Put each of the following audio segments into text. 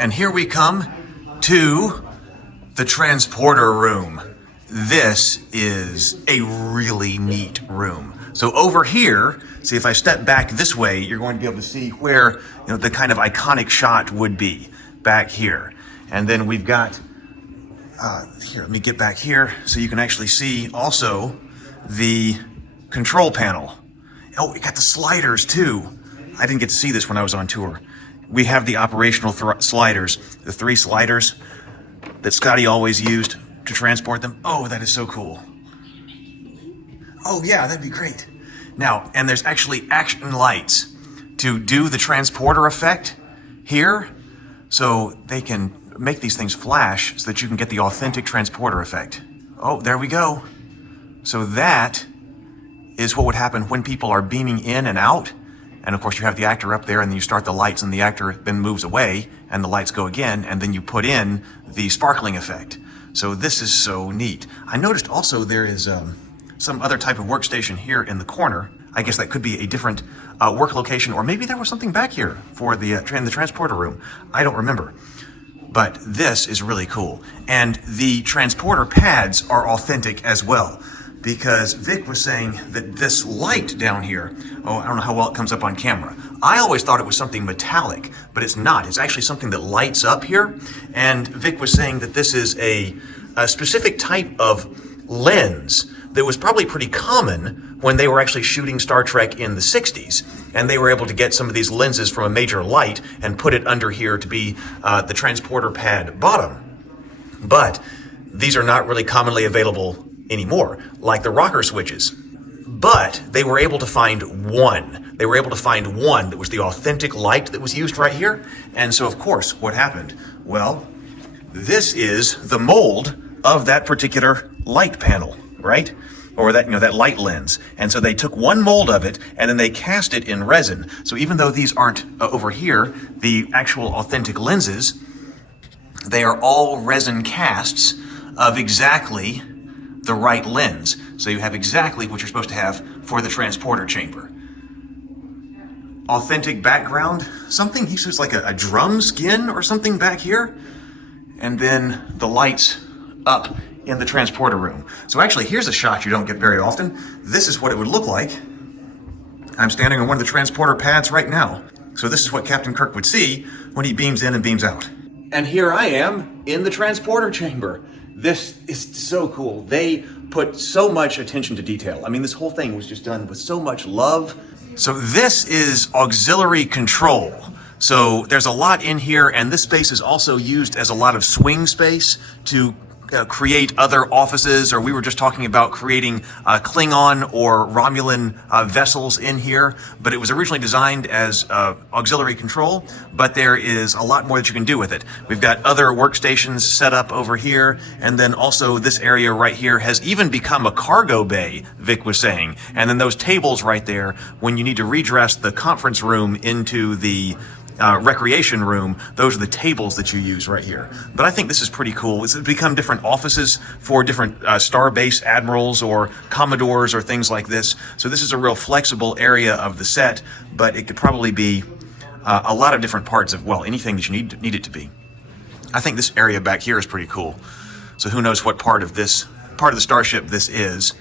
And here we come to the transporter room. This is a really neat room. So over here, see if I step back this way, you're going to be able to see where the kind of iconic shot would be back here. And then we've got, here, let me get back here so you can actually see also the control panel. Oh, we got the sliders too. I didn't get to see this when I was on tour. We have the operational sliders, the 3 sliders that Scotty always used to transport them. Oh, that is so cool. Oh yeah, that'd be great. Now, and there's actually action lights to do the transporter effect here, so they can make these things flash so that you can get the authentic transporter effect. Oh, there we go. So that is what would happen when people are beaming in and out. And of course you have the actor up there and then you start the lights and the actor then moves away and the lights go again and then you put in the sparkling effect. So this is so neat. I noticed also there is some other type of workstation here in the corner. I guess that could be a different work location, or maybe there was something back here for the transporter room. I don't remember. But this is really cool. And the transporter pads are authentic as well, because Vic was saying that this light down here, oh, I don't know how well it comes up on camera. I always thought it was something metallic, but it's not. It's actually something that lights up here. And Vic was saying that this is a specific type of lens that was probably pretty common when they were actually shooting Star Trek in the 60s. And they were able to get some of these lenses from a major light and put it under here to be the transporter pad bottom. But these are not really commonly available anymore, like the rocker switches. But they were able to find one. They were able to find one that was the authentic light that was used right here. And so, of course, what happened? Well, this is the mold of that particular light panel, right? Or that, that light lens. And so they took one mold of it and then they cast it in resin. So even though these aren't over here, the actual authentic lenses, they are all resin casts of exactly the right lens. So you have exactly what you're supposed to have for the transporter chamber. Authentic background, something, he says like a drum skin or something back here. And then the lights up in the transporter room. So actually, here's a shot you don't get very often. This is what it would look like. I'm standing on one of the transporter pads right now. So this is what Captain Kirk would see when he beams in and beams out. And here I am in the transporter chamber. This is so cool. They put so much attention to detail. I mean, this whole thing was just done with so much love. So this is auxiliary control. So there's a lot in here, and this space is also used as a lot of swing space to create other offices, or we were just talking about creating Klingon or Romulan vessels in here, but it was originally designed as auxiliary control, but there is a lot more that you can do with it. We've got other workstations set up over here, and then also this area right here has even become a cargo bay, Vic was saying, and then those tables right there, when you need to redress the conference room into the recreation room, those are the tables that you use right here. But I think this is pretty cool. It's become different offices for different starbase admirals or commodores or things like this. So this is a real flexible area of the set, but it could probably be a lot of different parts of, well, anything that you need it to be. I think this area back here is pretty cool. So who knows what part of the starship this is.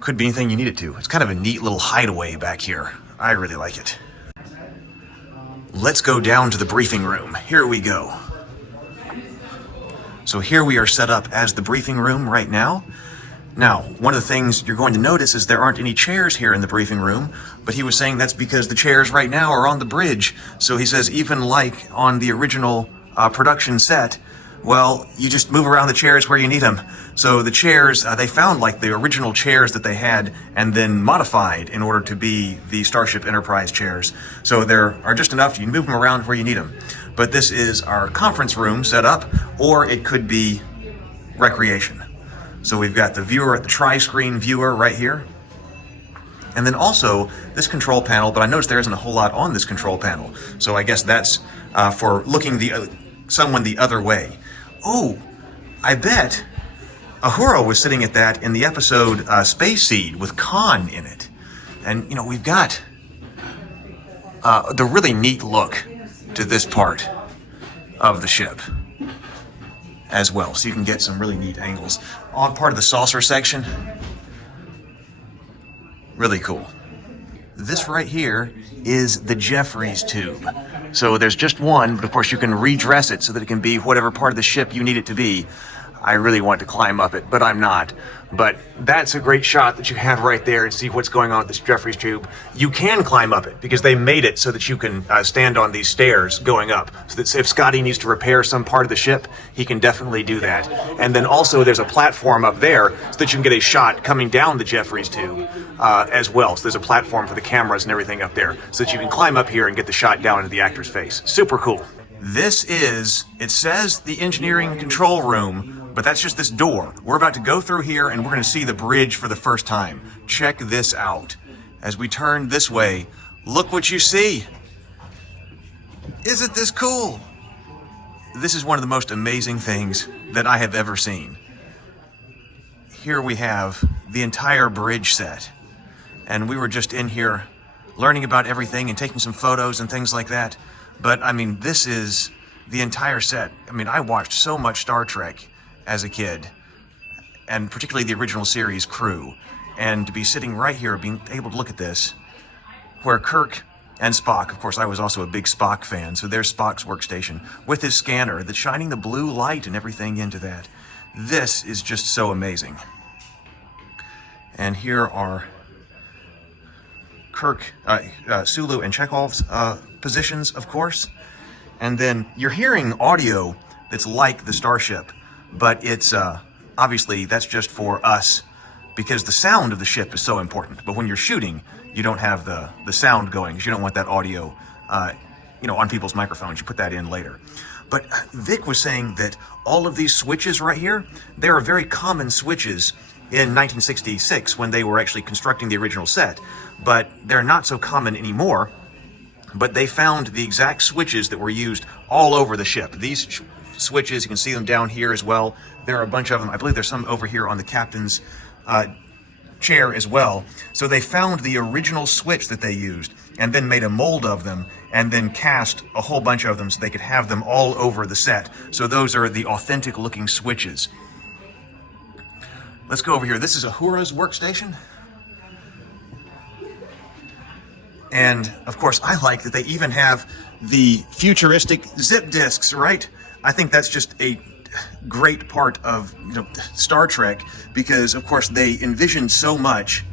Could be anything you need it to. It's kind of a neat little hideaway back here. I really like it. Let's go down to the briefing room. Here we go. So here we are set up as the briefing room right now. Now, one of the things you're going to notice is there aren't any chairs here in the briefing room, but he was saying that's because the chairs right now are on the bridge. So he says even like on the original production set, well, you just move around the chairs where you need them. So the chairs, they found like the original chairs that they had and then modified in order to be the Starship Enterprise chairs. So there are just enough, you can move them around where you need them. But this is our conference room set up, or it could be recreation. So we've got the viewer, the tri-screen viewer right here. And then also this control panel, but I noticed there isn't a whole lot on this control panel. So I guess that's for looking someone the other way. Oh, I bet Uhura was sitting at that in the episode Space Seed with Khan in it. And, we've got the really neat look to this part. of the ship as well, so you can get some really neat angles. On part of the saucer section, really cool. This right here is the Jefferies tube. So there's just one, but of course you can redress it so that it can be whatever part of the ship you need it to be. I really want to climb up it, but I'm not. But that's a great shot that you have right there and see what's going on with this Jefferies tube. You can climb up it because they made it so that you can stand on these stairs going up. So that if Scotty needs to repair some part of the ship, he can definitely do that. And then also there's a platform up there so that you can get a shot coming down the Jefferies tube as well. So there's a platform for the cameras and everything up there so that you can climb up here and get the shot down into the actor's face. Super cool. This is, it says the engineering control room, but that's just this door. We're about to go through here and we're going to see the bridge for the first time. Check this out. As we turn this way, look what you see. Isn't this cool? This is one of the most amazing things that I have ever seen. Here we have the entire bridge set. And we were just in here learning about everything and taking some photos and things like that. But I mean, this is the entire set. I mean, I watched so much Star Trek as a kid, and particularly the original series crew. And to be sitting right here, being able to look at this, where Kirk and Spock, of course, I was also a big Spock fan, so there's Spock's workstation with his scanner that's shining the blue light and everything into that. This is just so amazing. And here are Kirk, Sulu and Chekhov's positions, of course. And then you're hearing audio that's like the starship, but it's obviously that's just for us because the sound of the ship is so important. But when you're shooting, you don't have the sound going because you don't want that audio on people's microphones. You put that in later. But Vic was saying that all of these switches right here, they are very common switches in 1966 when they were actually constructing the original set, but they're not so common anymore. But they found the exact switches that were used all over the ship. These switches, you can see them down here as well. There are a bunch of them. I believe there's some over here on the captain's chair as well. So they found the original switch that they used and then made a mold of them and then cast a whole bunch of them so they could have them all over the set. So those are the authentic looking switches. Let's go over here. This is Uhura's workstation. And of course, I like that they even have the futuristic zip disks, right? I think that's just a great part of Star Trek because, of course, they envisioned so much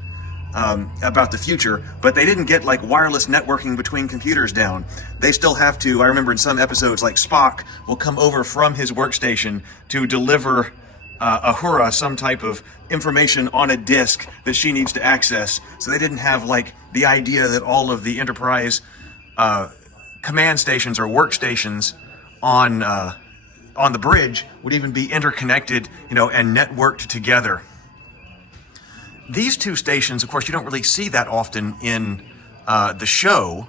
about the future, but they didn't get like wireless networking between computers down. They still have to. I remember in some episodes, like Spock will come over from his workstation to deliver Uhura some type of information on a disk that she needs to access. So they didn't have like the idea that all of the Enterprise command stations or workstations on the bridge would even be interconnected, and networked together. These two stations, of course, you don't really see that often in the show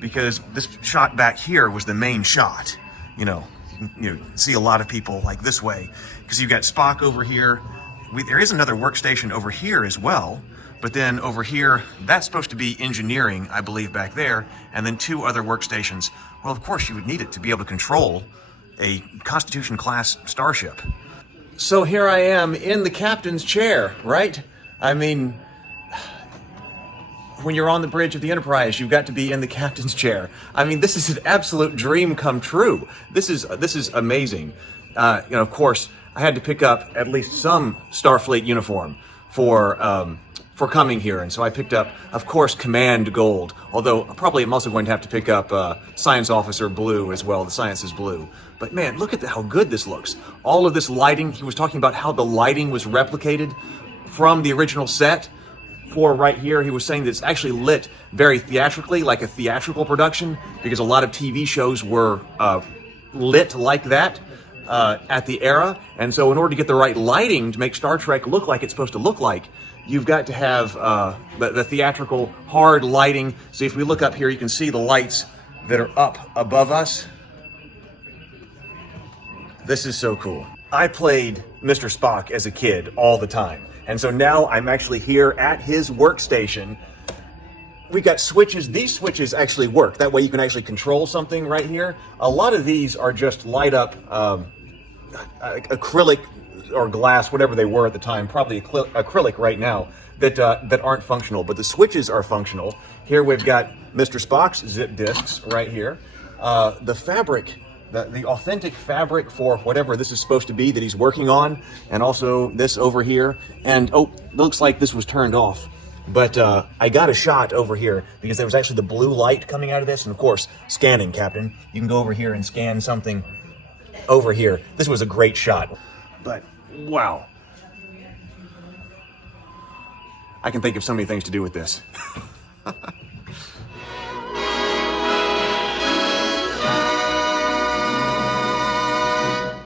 because this shot back here was the main shot. You see a lot of people like this way because you've got Spock over here. There is another workstation over here as well, but then over here, that's supposed to be engineering, I believe, back there, and then two other workstations. Well, of course, you would need it to be able to control a Constitution-class starship. So here I am in the captain's chair, right? I mean, when you're on the bridge of the Enterprise, you've got to be in the captain's chair. I mean, this is an absolute dream come true. This is amazing. Of course, I had to pick up at least some Starfleet uniform for coming here, and so I picked up, of course, Command Gold. Although probably I'm also going to have to pick up Science Officer Blue as well. The Science is blue. But man, look at how good this looks. All of this lighting. He was talking about how the lighting was replicated from the original set. For right here, he was saying that it's actually lit very theatrically, like a theatrical production, because a lot of TV shows were lit like that at the era. And so in order to get the right lighting to make Star Trek look like it's supposed to look like, you've got to have the theatrical hard lighting. So if we look up here, you can see the lights that are up above us. This is so cool. I played Mr. Spock as a kid all the time. And so now I'm actually here at his workstation we've got switches. These switches actually work. That way you can actually control something right here. A lot of these are just light up acrylic or glass, whatever they were at the time, probably acrylic right now, that aren't functional. But the switches are functional. Here we've got Mr. Spock's zip discs right here. The fabric, the authentic fabric for whatever this is supposed to be that he's working on, and also this over here. And oh, looks like this was turned off. But I got a shot over here because there was actually the blue light coming out of this. And of course, scanning, Captain. You can go over here and scan something over here. This was a great shot. But wow. I can think of so many things to do with this.